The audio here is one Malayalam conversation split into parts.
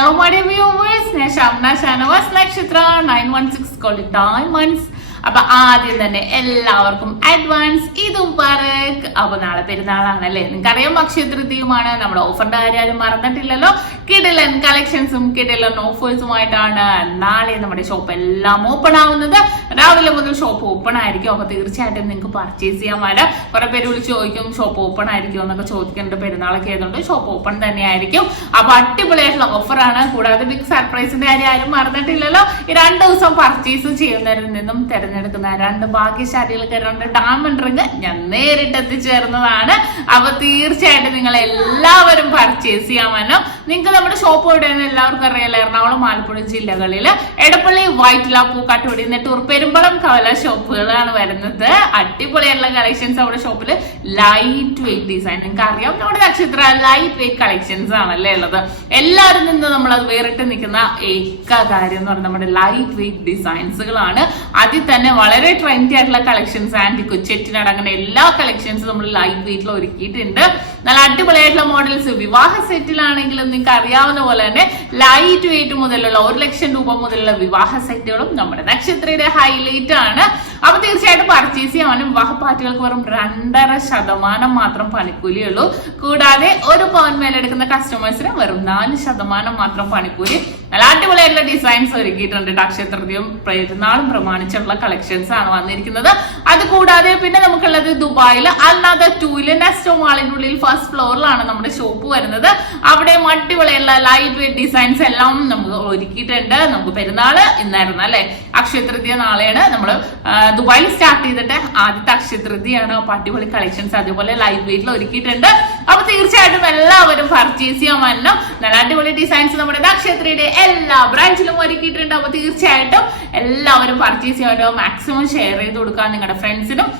Hello my dear viewers, SHAMNA Nakshathra 916 called diamonds. അപ്പൊ ആദ്യം തന്നെ എല്ലാവർക്കും അഡ്വാൻസ് ഈദ് മുബാറക്. അപ്പൊ നാളെ പെരുന്നാളാണല്ലേ, നിങ്ങൾക്കറിയാം അക്ഷയ തൃതീയമാണ്. നമ്മുടെ ഓഫറിന്റെ കാര്യം മറന്നിട്ടില്ലല്ലോ. കിടിലൻ കളക്ഷൻസും കിടിലൻ ഓഫേഴ്സുമായിട്ടാണ് നാളെ നമ്മുടെ ഷോപ്പ് എല്ലാം ഓപ്പൺ ആവുന്നത്. രാവിലെ മുതൽ ഷോപ്പ് ഓപ്പൺ ആയിരിക്കും. അപ്പൊ തീർച്ചയായിട്ടും നിങ്ങൾക്ക് പർച്ചേസ് ചെയ്യാൻ വരാം. കുറെ പേര് വിളിച്ച് ചോദിക്കും ഷോപ്പ് ഓപ്പൺ ആയിരിക്കും എന്നൊക്കെ ചോദിക്കേണ്ട. പെരുന്നാളൊക്കെ ആയതുകൊണ്ട് ഷോപ്പ് ഓപ്പൺ തന്നെ ആയിരിക്കും. അപ്പൊ അടിപൊളിയായിട്ടുള്ള ഓഫറാണ്. കൂടാതെ ബിഗ് സർപ്രൈസിന്റെ കാര്യം ആരും മറന്നിട്ടില്ലല്ലോ. ഈ 2 ദിവസം പർച്ചേസ് ചെയ്യുന്നവരിൽ നിന്നും തിരഞ്ഞെടുക്കുന്ന 2 ഭാഗ്യശാലികൾക്ക് 2 ഡയമണ്ട് റിംഗ് ഞാൻ നേരിട്ട് എത്തിച്ചേർന്നതാണ്. അപ്പൊ തീർച്ചയായിട്ടും നിങ്ങൾ എല്ലാവരും പർച്ചേസ് ചെയ്യാമല്ലോ. നിങ്ങൾക്ക് നമ്മുടെ ഷോപ്പ് എവിടെയെന്ന് എല്ലാവർക്കും അറിയാലോ. എറണാകുളം, ആലപ്പുഴ ജില്ലകളില് എടപ്പള്ളി, വൈറ്റില, പൂക്കാട്ടുപടി, നെട്ടൂർ, പെരുമ്പളം, കവലയ ഷോപ്പുകളാണ് വരുന്നത്. അടിപൊളിയായിട്ടുള്ള കളക്ഷൻസ് നമ്മുടെ ഷോപ്പില്. ലൈറ്റ് വെയിറ്റ് ഡിസൈൻ, നിങ്ങൾക്ക് അറിയാം നമ്മുടെ നക്ഷത്ര ലൈറ്റ് വെയിറ്റ് കളക്ഷൻസ് ആണല്ലേ ഉള്ളത്. എല്ലാവരും നിന്ന് നമ്മൾ അത് വേറിട്ട് നിൽക്കുന്ന ഏക കാര്യം എന്ന് പറഞ്ഞാൽ നമ്മുടെ ലൈറ്റ് വെയിറ്റ് ഡിസൈൻസുകളാണ്. അതിൽ തന്നെ വളരെ ട്രെൻഡി ആയിട്ടുള്ള കളക്ഷൻസ്, ആന്റിക്, ചെറ്റിനാട്, അങ്ങനെ എല്ലാ കളക്ഷൻസും നമ്മൾ ലൈറ്റ് വെയിറ്റിൽ ഒരുക്കിയിട്ടുണ്ട്. നല്ല അടിപൊളിയായിട്ടുള്ള മോഡൽസ്. വിവാഹ സെറ്റിലാണെങ്കിലും നിങ്ങൾക്ക് അറിയാവുന്ന പോലെ തന്നെ ലൈറ്റ് വെയിറ്റ് മുതലുള്ള 1 ലക്ഷം രൂപ മുതലുള്ള വിവാഹ സെറ്റുകളും നമ്മുടെ നക്ഷത്രയുടെ ഹൈലൈറ്റ് ആണ്. അപ്പൊ തീർച്ചയായിട്ടും പർച്ചേസ് ചെയ്യാനും വിവാഹ പാർട്ടികൾക്ക് വെറും 2.5% മാത്രം പണിക്കൂലിയുള്ളൂ. കൂടാതെ 1 പവൻ മേലെടുക്കുന്ന കസ്റ്റമേഴ്സിന് വെറും 4% മാത്രം പണിക്കൂലി. നല്ല അടിപൊളിയായിട്ടുള്ള ഡിസൈൻസ് ഒരുക്കിയിട്ടുണ്ട്. അക്ഷയതൃതീയവും പെരുന്നാളും പ്രമാണിച്ചുള്ള കളക്ഷൻസ് ആണ് വന്നിരിക്കുന്നത്. അത് കൂടാതെ പിന്നെ നമുക്കുള്ളത് ദുബായില് അൽനാദ 2 നെസ്റ്റോ മാളിന്റെ ഉള്ളിൽ 1st ഫ്ലോറിലാണ് നമ്മുടെ ഷോപ്പ് വരുന്നത്. അവിടെ അടിപൊളിയുള്ള ലൈറ്റ് വെയിറ്റ് ഡിസൈൻസ് എല്ലാം നമുക്ക് ഒരുക്കിയിട്ടുണ്ട്. നമുക്ക് പെരുന്നാള് ഇന്നായിരുന്നു അല്ലെ, അക്ഷയതൃതീയ നാളെയാണ്. നമ്മൾ ദുബായിൽ സ്റ്റാർട്ട് ചെയ്തിട്ട് ആദ്യത്തെ അക്ഷയതൃതീയാണ്. അപ്പൊ അടിപൊളി കളക്ഷൻസ് അതേപോലെ ലൈറ്റ് വെയിറ്റിൽ ഒരുക്കിയിട്ടുണ്ട്. അപ്പൊ തീർച്ചയായിട്ടും എല്ലാവരും പർച്ചേസ് ചെയ്യാൻ വരണം. നല്ല അടിപൊളി ഡിസൈൻസ് നമ്മുടെ നക്ഷത്രയുടെ എല്ലാ ബ്രാഞ്ചിലും ഒരുക്കിയിട്ടുണ്ട്. അപ്പൊ തീർച്ചയായിട്ടും എല്ലാവരും പർച്ചേസ് ചെയ്യാനോ മാക്സിമം ഷെയർ ചെയ്ത് കൊടുക്കുക നിങ്ങളുടെ ഫ്രണ്ട്സിനും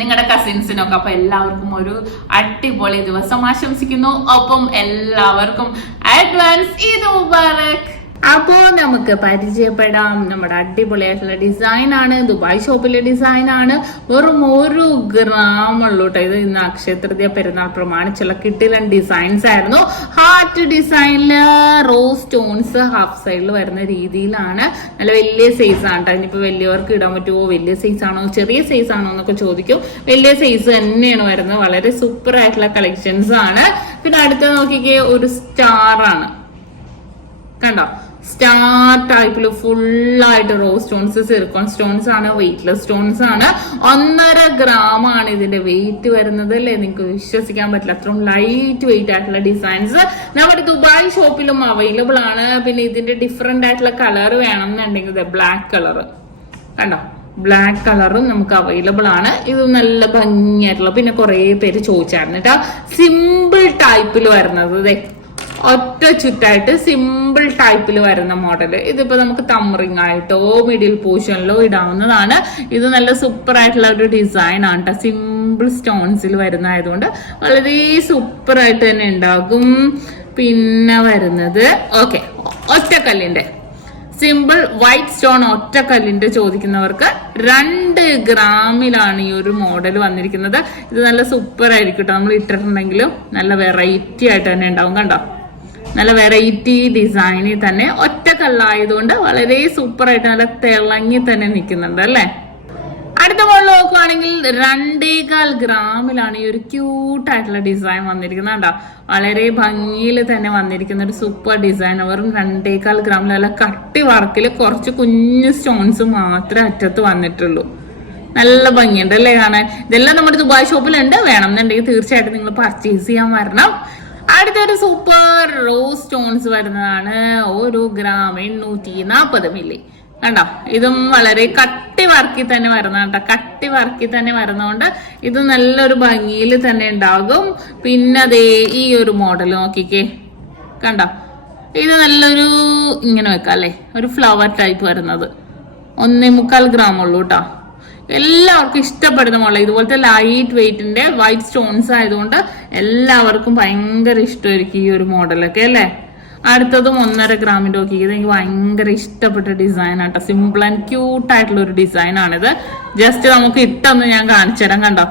നിങ്ങളുടെ കസിൻസിനും ഒക്കെ. അപ്പൊ എല്ലാവർക്കും ഒരു അടിപൊളി ദിവസം ആശംസിക്കുന്നു. ഒപ്പം എല്ലാവർക്കും അഡ്വാൻസ് ഈദ് മുബാറക്. അപ്പോ നമുക്ക് പരിചയപ്പെടാം. നമ്മുടെ അടിപൊളിയായിട്ടുള്ള ഡിസൈൻ ആണ്, ദുബായ് ഷോപ്പിലെ ഡിസൈൻ ആണ്. വെറും 1 gram ഉള്ളൂ കേട്ടോ. ഇത് ഇന്ന് അക്ഷയതൃതീയ പെരുന്നാൾ പ്രമാണിച്ചുള്ള കിടിലൻ ഡിസൈൻസ് ആയിരുന്നു. ഹാർട്ട് ഡിസൈനില് റോസ് സ്റ്റോൺസ് ഹാഫ് സൈഡിൽ വരുന്ന രീതിയിലാണ്. നല്ല വലിയ സൈസ് ആണ് കേട്ടോ. ഇനിയിപ്പോ വലിയവർക്ക് ഇടാൻ പറ്റുമോ, വലിയ സൈസ് ആണോ ചെറിയ സൈസ് ആണോ എന്നൊക്കെ ചോദിക്കും. വലിയ സൈസ് തന്നെയാണ് വരുന്നത്. വളരെ സൂപ്പർ ആയിട്ടുള്ള കളക്ഷൻസ് ആണ്. പിന്നെ അടുത്ത നോക്കിക്കേ, ഒരു സ്റ്റാർ ആണ് കണ്ടോ. സ്റ്റാർ ടൈപ്പില് ഫുള്ളായിട്ട് റോസ് സ്റ്റോൺസ്, സിർക്കോൺ സ്റ്റോൺസ് ആണ്, വെയിറ്റ്ലെസ് സ്റ്റോൺസ് ആണ്. 1.5 gram ആണ് ഇതിന്റെ വെയിറ്റ് വരുന്നത് അല്ലേ. നിങ്ങൾക്ക് വിശ്വസിക്കാൻ പറ്റില്ല, അത്രയും ലൈറ്റ് വെയിറ്റ് ആയിട്ടുള്ള ഡിസൈൻസ് നമ്മുടെ ദുബായ് ഷോപ്പിലും അവൈലബിൾ ആണ്. പിന്നെ ഇതിന്റെ ഡിഫറെന്റ് ആയിട്ടുള്ള കളർ വേണമെന്നുണ്ടെങ്കിൽ ബ്ലാക്ക് കളർ കണ്ടോ, ബ്ലാക്ക് കളറും നമുക്ക് അവൈലബിൾ ആണ്. ഇത് നല്ല ഭംഗിയായിട്ടുള്ള. പിന്നെ കുറെ പേര് ചോദിച്ചായിരുന്നു കേട്ടോ സിമ്പിൾ ടൈപ്പിൽ വരുന്നത്. ഒറ്റ ചുറ്റായിട്ട് സിമ്പിൾ ടൈപ്പിൽ വരുന്ന മോഡൽ. ഇതിപ്പോ നമുക്ക് തമ്മറിങ് ആയിട്ടോ മിഡിൽ പോർഷനിലോ ഇടാവുന്നതാണ്. ഇത് നല്ല സൂപ്പർ ആയിട്ടുള്ള ഒരു ഡിസൈൻ ആണ് കേട്ടോ. സിമ്പിൾ സ്റ്റോൺസിൽ വരുന്നതായതുകൊണ്ട് വളരെ സൂപ്പർ ആയിട്ട് തന്നെ ഉണ്ടാകും. പിന്നെ വരുന്നത് ഓക്കെ ഒറ്റക്കല്ലിന്റെ സിമ്പിൾ വൈറ്റ് സ്റ്റോൺ ഒറ്റക്കല്ലിന്റെ ചോദിക്കുന്നവർക്ക് 2 ഗ്രാമിലാണ് ഈ ഒരു മോഡൽ വന്നിരിക്കുന്നത്. ഇത് നല്ല സൂപ്പർ ആയിരിക്കും കേട്ടോ. നമ്മൾ ഇട്ടിട്ടുണ്ടെങ്കിലും നല്ല വെറൈറ്റി ആയിട്ട് തന്നെ ഉണ്ടാവും കണ്ടോ. നല്ല വെറൈറ്റി ഡിസൈനിൽ തന്നെ ഒറ്റക്കല്ലായതുകൊണ്ട് വളരെ സൂപ്പർ ആയിട്ട് നല്ല തിളങ്ങി തന്നെ നിൽക്കുന്നുണ്ട് അല്ലേ. അടുത്ത മോഡൽ നോക്കുവാണെങ്കിൽ 2.25 ഗ്രാമിലാണ് ഈ ഒരു ക്യൂട്ടായിട്ടുള്ള ഡിസൈൻ വന്നിരിക്കുന്നത് കണ്ടോ. വളരെ ഭംഗിയിൽ തന്നെ വന്നിരിക്കുന്ന ഒരു സൂപ്പർ ഡിസൈൻ. വെറും 2.25 ഗ്രാമിൽ നല്ല കട്ടി വർക്കിൽ കുറച്ച് കുഞ്ഞു സ്റ്റോൺസ് മാത്രമേ അറ്റത്ത് വന്നിട്ടുള്ളൂ. നല്ല ഭംഗിയുണ്ട് അല്ലേ കാണാൻ. ഇതെല്ലാം നമ്മുടെ ദുബായ് ഷോപ്പിലുണ്ട്. വേണമെന്നുണ്ടെങ്കിൽ തീർച്ചയായിട്ടും നിങ്ങൾ പർച്ചേസ് ചെയ്യാൻ വരണം. അടുത്തൊരു സൂപ്പർ റോസ് സ്റ്റോൺസ് വരുന്നതാണ്. 1 gram 840 മില്ലി കണ്ടോ. ഇതും വളരെ കട്ടി വർക്കിൽ തന്നെ വരുന്ന കേട്ടോ. കട്ടി വർക്കിൽ തന്നെ വരുന്നതുകൊണ്ട് ഇത് നല്ലൊരു ഭംഗിയിൽ തന്നെ ഉണ്ടാകും. പിന്നെ അതേ ഈ ഒരു മോഡൽ നോക്കിക്കേ കണ്ടോ. ഇത് നല്ലൊരു ഇങ്ങനെ വെക്കാം അല്ലേ, ഒരു ഫ്ലവർ ടൈപ്പ് വരുന്നത്. 1.25 gram ഉള്ളൂ കേട്ടോ. എല്ലാവർക്കും ഇഷ്ടപ്പെടുന്ന മോഡൽ. ഇതുപോലത്തെ ലൈറ്റ് വെയിറ്റിന്റെ വൈറ്റ് സ്റ്റോൺസ് ആയതുകൊണ്ട് എല്ലാവർക്കും ഭയങ്കര ഇഷ്ടമായിരിക്കും ഈ ഒരു മോഡലൊക്കെ അല്ലേ. അടുത്തതും 1.5 ഗ്രാമിന്റെ നോക്കിയത് എനിക്ക് ഭയങ്കര ഇഷ്ടപ്പെട്ട ഡിസൈൻ ആട്ടോ. സിമ്പിൾ ആൻഡ് ക്യൂട്ട് ആയിട്ടുള്ള ഒരു ഡിസൈൻ ആണിത്. ജസ്റ്റ് നമുക്ക് ഇട്ടൊന്ന് ഞാൻ കാണിച്ചു തരാം കണ്ടോ.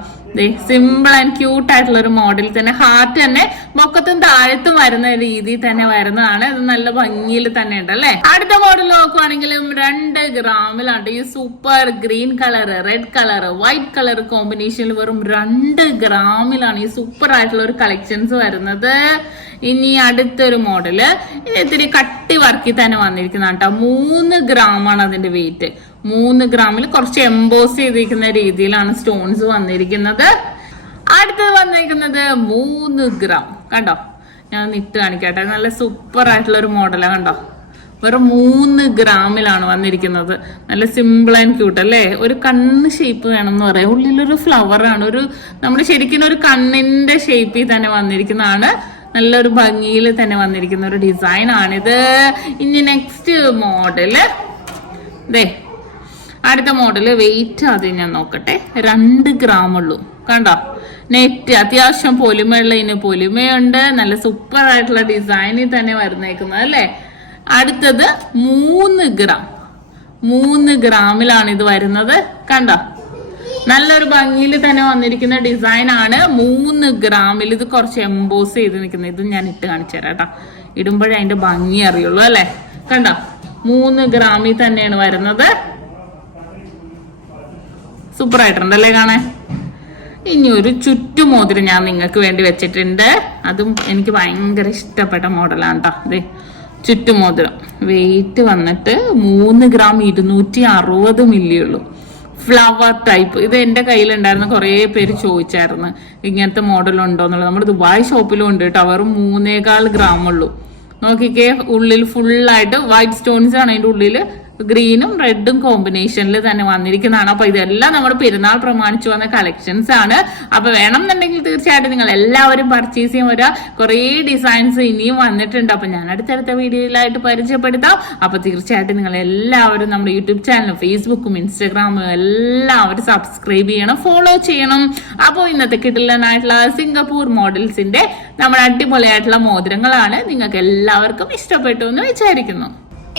സിമ്പിൾ ആൻഡ് ക്യൂട്ട് ആയിട്ടുള്ള ഒരു മോഡൽ തന്നെ. ഹാർട്ട് തന്നെ മൊക്കത്തും താഴത്തും വരുന്ന രീതിയിൽ തന്നെ വരുന്നതാണ്. ഇത് നല്ല ഭംഗിയിൽ തന്നെ ഉണ്ട് അല്ലെ. അടുത്ത മോഡൽ നോക്കുവാണെങ്കിലും 2 ഗ്രാമിലാണ്. ഈ super green colour, red colour, white colour കോമ്പിനേഷനിൽ വെറും 2 ഗ്രാമിലാണ് ഈ സൂപ്പർ ആയിട്ടുള്ള ഒരു കളക്ഷൻസ് വരുന്നത്. ഇനി അടുത്തൊരു മോഡല് ഇത് ഇത്തിരി കട്ടി വർക്കി തന്നെ വന്നിരിക്കുന്നതാണ് കേട്ടോ. 3 ഗ്രാമാണ് അതിന്റെ വെയിറ്റ്. 3 ഗ്രാമിൽ കുറച്ച് എംബോസ് ചെയ്തിരിക്കുന്ന രീതിയിലാണ് സ്റ്റോൺസ് വന്നിരിക്കുന്നത്. അടുത്തത് വന്നിരിക്കുന്നത് 3 ഗ്രാം. കണ്ടോ, ഞാൻ ഇട്ട് കാണിക്കട്ടെ. നല്ല സൂപ്പർ ആയിട്ടുള്ള ഒരു മോഡലാണ്. കണ്ടോ, വെറും 3 ഗ്രാമിലാണ് വന്നിരിക്കുന്നത്. നല്ല സിമ്പിൾ ആൻഡ് ക്യൂട്ട് അല്ലേ. ഒരു കണ്ണ് ഷേപ്പ് വേണം എന്ന് പറയാം. ഉള്ളിലൊരു ഫ്ലവർ ആണ്. നമ്മുടെ ശരിക്കും ഒരു കണ്ണിന്റെ ഷേപ്പിൽ തന്നെ വന്നിരിക്കുന്നതാണ്. നല്ലൊരു ഭംഗിയിൽ തന്നെ വന്നിരിക്കുന്ന ഒരു ഡിസൈൻ ആണിത്. ഇനി നെക്സ്റ്റ് മോഡല് അടുത്ത മോഡല് വെയിറ്റ് അത് ഞാൻ നോക്കട്ടെ. 2 ഗ്രാം ഉള്ളൂ. കണ്ടോ, നെറ്റ് അത്യാവശ്യം പൊലിമയുള്ളതിന് പൊലിമയുണ്ട്. നല്ല സൂപ്പർ ആയിട്ടുള്ള ഡിസൈനിൽ തന്നെ വരുന്നേക്കുന്നത് അല്ലേ. അടുത്തത് 3 ഗ്രാം. 3 ഗ്രാമിലാണ് ഇത് വരുന്നത്. കണ്ടോ, നല്ലൊരു ഭംഗിയിൽ തന്നെ വന്നിരിക്കുന്ന ഡിസൈൻ ആണ്. 3 ഗ്രാമിൽ ഇത് കുറച്ച് എംബോസ് ചെയ്ത് നിൽക്കുന്നത്. ഇത് ഞാൻ ഇട്ട് കാണിച്ചു തരാം കേട്ടോ. ഇടുമ്പോഴേ അതിന്റെ ഭംഗി അറിയുള്ളൂ അല്ലെ. കണ്ടോ, 3 ഗ്രാമിൽ തന്നെയാണ് വരുന്നത്. സൂപ്പർ ആയിട്ടുണ്ടല്ലേ കാണാൻ. ഇനി ഒരു ചുറ്റുമോതിരം ഞാൻ നിങ്ങൾക്ക് വേണ്ടി വെച്ചിട്ടുണ്ട്. അതും എനിക്ക് ഭയങ്കര ഇഷ്ടപ്പെട്ട മോഡലാണ് കേട്ടോ. ചുറ്റുമോതിരം വെയിറ്റ് വന്നിട്ട് 3 ഗ്രാം 260 മില്ലി ഉള്ളൂ. Flower type. ഇത് എന്റെ കയ്യിലുണ്ടായിരുന്ന കുറെ പേര് ചോദിച്ചായിരുന്നു ഇങ്ങനത്തെ മോഡൽ ഉണ്ടോ എന്നുള്ളത്. നമ്മുടെ ദുബായ് ഷോപ്പിലും ഉണ്ട് കേട്ടോ. വെറും 3.25 ഗ്രാം ഉള്ളൂ. നോക്കിക്കേ, ഉള്ളിൽ ഫുള്ളായിട്ട് വൈറ്റ് സ്റ്റോൺസ് ആണ്. അതിന്റെ ഉള്ളില് ഗ്രീനും റെഡും കോമ്പിനേഷനിൽ തന്നെ വന്നിരിക്കുന്നതാണ്. അപ്പൊ ഇതെല്ലാം നമ്മുടെ പെരുന്നാൾ പ്രമാണിച്ചു വന്ന കളക്ഷൻസ് ആണ്. അപ്പൊ വേണമെന്നുണ്ടെങ്കിൽ തീർച്ചയായിട്ടും നിങ്ങൾ എല്ലാവരും പർച്ചേസ് ചെയ്യാൻ വരാ. കുറെ ഡിസൈൻസ് ഇനിയും വന്നിട്ടുണ്ട്. അപ്പൊ ഞാൻ അടുത്തടുത്ത വീഡിയോയിലായിട്ട് പരിചയപ്പെടുത്താം. അപ്പൊ തീർച്ചയായിട്ടും നിങ്ങൾ എല്ലാവരും നമ്മുടെ യൂട്യൂബ് ചാനലും ഫേസ്ബുക്കും ഇൻസ്റ്റാഗ്രാമും എല്ലാവരും സബ്സ്ക്രൈബ് ചെയ്യണം, ഫോളോ ചെയ്യണം. അപ്പോൾ ഇന്നത്തെ കിടിലനായിട്ടുള്ള സിംഗപ്പൂർ മോഡൽസിന്റെ നമ്മുടെ അടിപൊളിയായിട്ടുള്ള മോതിരങ്ങളാണ്. നിങ്ങൾക്ക് എല്ലാവർക്കും ഇഷ്ടപ്പെട്ടു എന്ന് വിചാരിക്കുന്നു.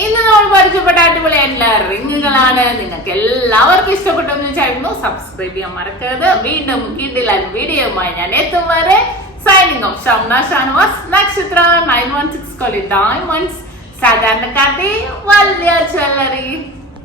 ഇന്ന് നമ്മൾ പരിചയപ്പെട്ട അടിപൊളിയായിട്ടുള്ള റിങ്ങുകളാണ്. നിങ്ങൾക്ക് എല്ലാവർക്കും ഇഷ്ടപ്പെട്ടു എന്ന് വിചാരിക്കുന്നു. സബ്സ്ക്രൈബ് ചെയ്യാൻ മറക്കരുത്. വീണ്ടും കിടിലൻ വീഡിയോയുമായി ഞാൻ എത്തും വരെ സൈനിങ് ഓഫ്. ഷംന ഷാനവാസ്, നക്ഷത്ര 916 ഡയമണ്ട്സ്, സാധാരണക്കാട്ടി വലിയ ജ്വല്ലറി.